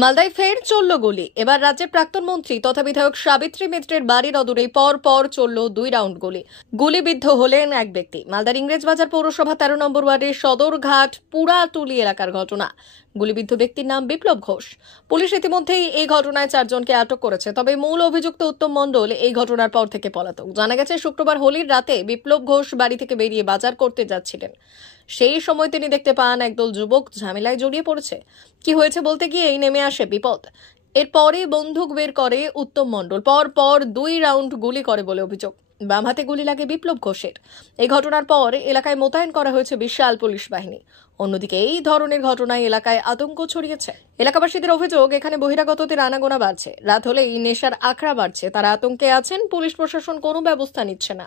মালদায় ফের চলল গুলি। এবার রাজ্যের প্রাক্তন মন্ত্রী তথা বিধায়ক সাবিত্রী মিত্রের বাড়ির অদূরেই পর চলল 2 রাউন্ড গুলি। গুলিবিদ্ধ হলেন এক ব্যক্তি। মালদার ইংরেজবাজার পৌরসভা 13 নম্বর ওয়ার্ডের সদরঘাট পুরাটুলি এলাকার ঘটনা। গুলিবিদ্ধ ব্যক্তির নাম বিপ্লব ঘোষ। পুলিশ ইতিমধ্যেই এই ঘটনায় 4 জনকে আটক করেছে। তবে মূল অভিযুক্ত উত্তম মণ্ডল এই ঘটনার পর থেকে পলাতক। জানা গেছে শুক্রবার হোলির রাতে বিপ্লব ঘোষ বাড়ি থেকে বেরিয়ে বাজার করতে যাচ্ছিলেন। সেই সময় তিনি দেখতে পান একদল যুবক ঝামেলায় জড়িয়ে পড়েছে। কি হয়েছে বলতে গিয়েই নেমে আসে বিপদ। এরপরে বন্দুক বের করে উত্তম মণ্ডল পর 2 রাউন্ড গুলি করে বলে অভিযোগ। বাম হাতে গুলি লাগে বিপ্লব ঘোষের। এই ঘটনার পর এলাকায় মোতায়েন করা হয়েছে বিশাল পুলিশ বাহিনী। অন্যদিকে এই ধরনের ঘটনায় এলাকায় আতঙ্ক ছড়িয়েছে। এলাকাবাসীদের অভিযোগ, এখানে বহিরাগতদের আনাগোনা বাড়ছে। রাত হলেই নেশার আখড়া বাড়ছে। তারা আতঙ্কে আছেন। পুলিশ প্রশাসন কোনো ব্যবস্থা নিচ্ছে না।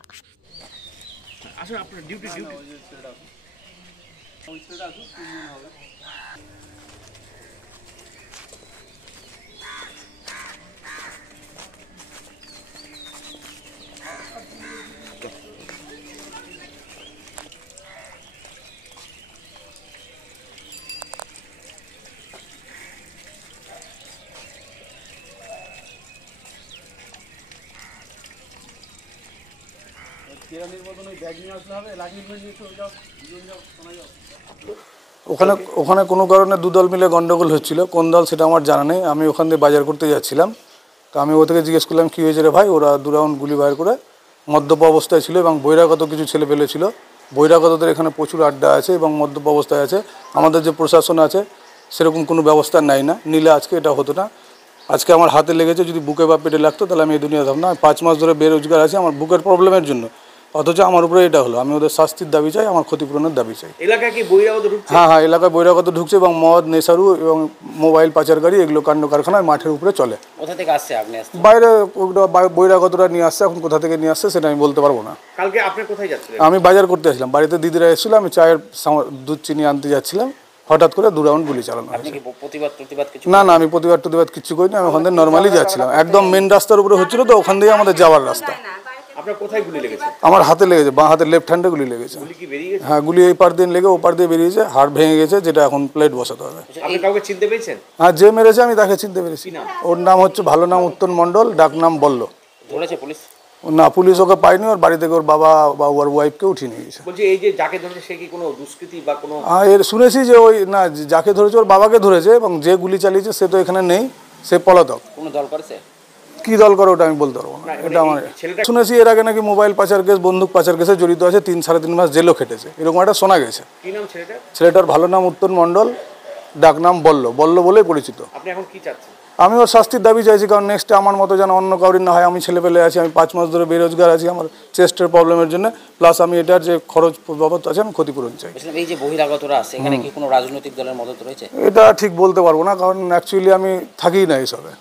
ওখানে কোনো কারণে দুদল মিলে গন্ডগোল হচ্ছিল। কোন দল সেটা আমার জানা নেই। আমি ওখান থেকে বাজার করতে যাচ্ছিলাম। তো আমি ও থেকে জিজ্ঞেস করলাম কী হয়েছে রে ভাই। ওরা 2 রাউন্ড গুলি বাইর করে মদ্যপ অবস্থায় ছিল এবং বহিরাগত কিছু ছেলে পেলে ছিল। বহিরাগতদের এখানে প্রচুর আড্ডা আছে এবং মদ্যপ অবস্থায় আছে। আমাদের যে প্রশাসন আছে সেরকম কোনো ব্যবস্থা নাই না, নিলে আজকে এটা হতো না। আজকে আমার হাতে লেগেছে, যদি বুকে বা পেটে লাগতো তাহলে আমি এই দুনিয়া থাকতাম না। 5 মাস ধরে বেরোজগার আছি আমার বুকের প্রবলেমের জন্য, অথচ আমার উপরে এটা হলো। আমি ওদের শাস্তির দাবি চাই, আমার ক্ষতিপূরণের দাবি চাই। এলাকায় কি বহিরাগত ঢুকছে? হ্যাঁ, এলাকায় বহিরাগত ঢুকছে এবং মদ, নেশারু এবং মোবাইল পাচারকারী এগুলো কাণ্ড কারখানায় মাঠের উপরে চলে। কোথা থেকে আসছে? আপনি আসছেন বাইরে, বহিরাগতরা নিয়ে আসছে। এখন কোথা থেকে নিয়ে আসছে সেটা আমি বলতে পারবো না। কালকে আপনি কোথায় যাচ্ছিলেন? আমি বাজার করতে আসলাম, বাড়িতে দিদিরা এসেছিল, আমি চায়ের দুধ চিনি আনতে যাচ্ছিলাম। হঠাৎ করে 2 রাউন্ড গুলি চালানো হয়েছে। না, আমি প্রতিবাদ কিছু করিনি। আমি ওখান থেকে নর্মালি যাচ্ছিলাম। একদম মেন রাস্তার উপরে হচ্ছিল, তো ওখান দিয়ে আমাদের যাওয়ার রাস্তা। আপনার কোথায় গুলি লেগেছে? আমার হাতে লেগেছে, বাঁ হাতের লেফট হ্যান্ডে গুলি লেগেছে। গুলি কি বেরিয়ে গেছে? হ্যাঁ, গুলি এই পার দিয়ে লেগে ওপার দিয়ে বেরিয়েছে। হাড় ভেঙে গেছে, যেটা এখন প্লেট বসাতে হবে। আপনি কাউকে চিনতে পেরেছেন? হ্যাঁ, যে মেরেছে আমি তাকে চিনতে পেরেছি। ওর নাম হচ্ছে, ভালো নাম উত্তম মণ্ডল, ডাক নাম বল্ল। ধরেছে পুলিশ? না, পুলিশ ওকে পায়নি। ওর বাড়ি থেকে ওর বাবা বা ওর ওয়াইফকে উঠিয়ে নিয়ে গেছে। বলছি, এই যে যাকে ধরেছে সে কি কোনো দুষ্কৃতী বা কোনো? এর শুনেছি যে ওই না, যাকে ধরেছে ওর বাবাকে ধরেছে, এবং যে গুলি চালিয়েছে সে তো এখানে নেই, সে পলাতক। কোনো দল করেছে? কি দল করে ওটা আমি বলতে পারবো না। এটা আমার শুনেছি এর আগে নাকি মোবাইল পাচার কেস, বন্দুক পাচার কেসে জড়িত আছে। 3-3.5 মাস জেলও খেটেছে, এরকম একটা শোনা গেছে। কি নাম ছেলেটার? ছেলেটার ভালো নাম উত্তম মণ্ডল, ডাক নাম বল্ল বলেই পরিচিত। আপনি এখন কি চাচ্ছেন? আমি ওর শাস্তির দাবি চাইছি, কারণ নেক্সট আমার মতো যেন অন্য কাউরির না হয়। আমি ছেলে পেলে আছি, আমি 5 মাস ধরে বেরোজগার আছি আমার চেস্টের প্রবলেমের জন্য। প্লাস আমি এটার যে খরচ বাবদ আছে আমি ক্ষতিপূরণ চাই। এই যে বহিরাগতরা আছে, এখানে কি কোনো রাজনৈতিক দলের মদত রয়েছে? এটা ঠিক বলতে পারবো না, কারণ অ্যাকচুয়ালি আমি থাকিই না এইসবে।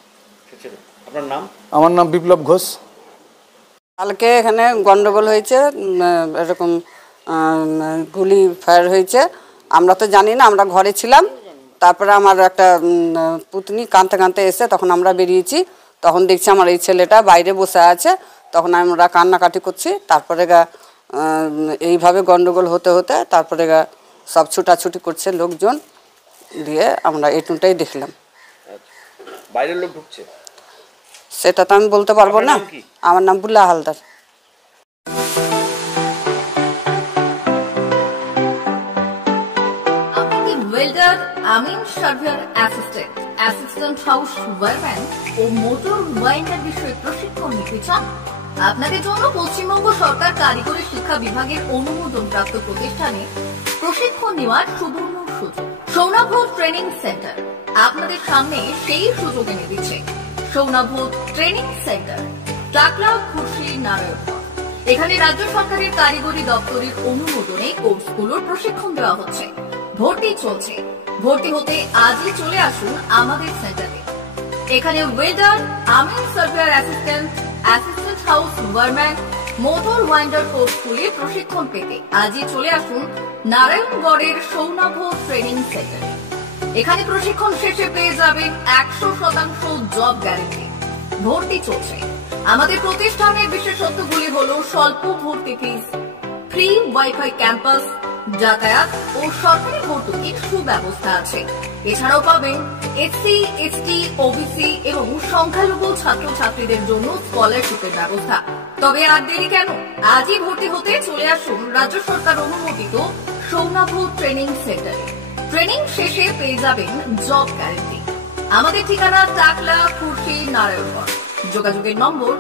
আপনার নাম? আমার নাম বিপ্লব ঘোষ। কালকে এখানে গন্ডগোল হয়েছে, এরকম গুলি ফায়ার হয়েছে। আমরা তো জানি না, আমরা ঘরে ছিলাম। তারপরে আমার একটা পুতনি কাঁদতে এসে, তখন আমরা বেরিয়েছি। তখন দেখছি আমার এই ছেলেটা বাইরে বসে আছে। তখন আমরা কান্নাকাটি করছি। তারপরে এইভাবে গন্ডগোল হতে তারপরে সব ছুটাছুটি করছে লোকজন, দিয়ে আমরা এটুটাই দেখলাম। বাইরের লোক ঢুকছে সেটা তো আমি বলতে পারবো না। আমার নাম Bulla Haldar. Welder, amin surveyor assistant house ওয়ারম্যান ও মোটর ওয়াইন্ডার বিষয়ে প্রশিক্ষণ নিতে চান? আপনাদের জন্য পশ্চিমবঙ্গ সরকার কারিগরি শিক্ষা বিভাগের অনুমোদন প্রাপ্ত প্রতিষ্ঠানে প্রশিক্ষণ নেওয়ার সুবর্ণ সুযোগ। সৌনাভ ট্রেনিং সেন্টার আপনাদের সামনে সেই সুযোগ এনে দিচ্ছে। সৌনাভ ট্রেনিং সেন্টার, টাকলা, খুশি, নারায়ণগঞ্জ। এখানে রাজ্য সরকারের কারিগরি দপ্তরের অনুমোদনে কোর্সগুলোর প্রশিক্ষণ দেওয়া হচ্ছে। ভর্তি চলছে। ভর্তি হতে আজই চলে আসুন আমাদের সেন্টারে। এখানে welder, amin surveyor assistant house wireman, motor winder কোর্সগুলির প্রশিক্ষণ পেতে আজই চলে আসুন নারায়ণগড়ের সৌনাভ ট্রেনিং সেন্টারে। এখানে প্রশিক্ষণ শেষে পেয়ে যাবেন 100% জব গ্যারান্টি। ভর্তি চলছে। আমাদের প্রতিষ্ঠানের বিশেষত্বগুলি হলো স্বল্প ভর্তি ফিস, ফ্রি ওয়াইফাই ক্যাম্পাস, যাতায়াত ও সরকারি ভর্তুকির সুব্যবস্থা আছে। এছাড়াও পাবেন এসসি, এসটি, ওবিসি এবং সংখ্যালঘু ছাত্রছাত্রীদের জন্য স্কলারশিপের ব্যবস্থা। তবে আর দেরি কেন, আজই ভর্তি হতে চলে আসুন রাজ্য সরকার অনুমোদিত সৌনাভ ট্রেনিং সেন্টারে। ট্রেনিং শেষে পেয়ে যাবেন জব গ্যারান্টি। আমাদের ঠিকানা টাকলা, খুরশি, নারায়ণগঞ্জ। যোগাযোগের নম্বর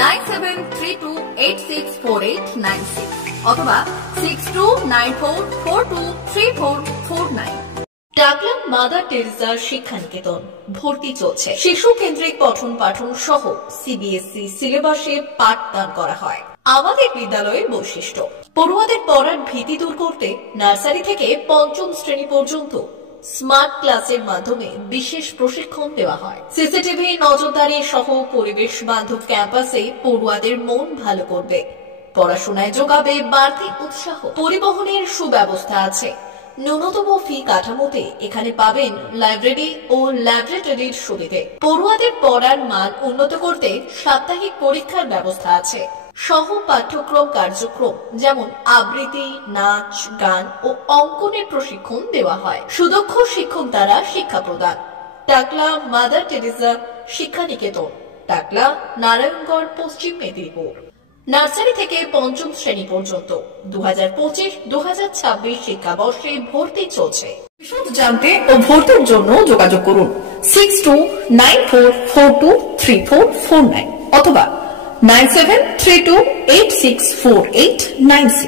9732864896 অথবা 6294423449। টাকলা মাদার টেরেসা শিক্ষানিকেতন ভর্তি চলছে। শিশু কেন্দ্রিক পঠন পাঠন সহ সিবিএসই সিলেবাসে পাঠদান করা হয়। আমাদের বিদ্যালয়ের বৈশিষ্ট্য: পড়ুয়াদের পড়ার ভীতি দূর করতে নার্সারি থেকে পঞ্চম শ্রেণী পর্যন্ত স্মার্ট ক্লাসের মাধ্যমে বিশেষ প্রশিক্ষণ দেওয়া হয়। সিসিটিভি নজরদারি সহ পরিবেশ বান্ধব ক্যাম্পাসে পড়ুয়াদের মন ভালো করবে, পড়াশোনায় যোগাবে বাড়তি উৎসাহ। পরিবহনের সুব্যবস্থা আছে। ন্যূনতম ফি কাঠামোতে এখানে পাবেন লাইব্রেরি ও ল্যাবরেটরির সুবিধে। পড়ুয়াদের পড়ার মান উন্নত করতে সাপ্তাহিক পরীক্ষার ব্যবস্থা আছে। সহ পাঠ্যক্রম কার্যক্রম যেমন আবৃত্তি, নাচ, গান ও অঙ্কনের প্রশিক্ষণ দেওয়া হয়। সুদক্ষ শিক্ষক দ্বারা শিক্ষা প্রদান। টাকলা মাদার টেরেসা শিক্ষানিকেতন, টাকলা, নারায়ণগড়, পশ্চিম মেদিনীপুর। নার্সারি থেকে পঞ্চম শ্রেণী পর্যন্ত 2025-2026 শিক্ষাবর্ষে ভর্তি চলছে। বিশদ জানতে ও ভর্তির জন্য যোগাযোগ করুন 6294423449 অথবা 9732864896।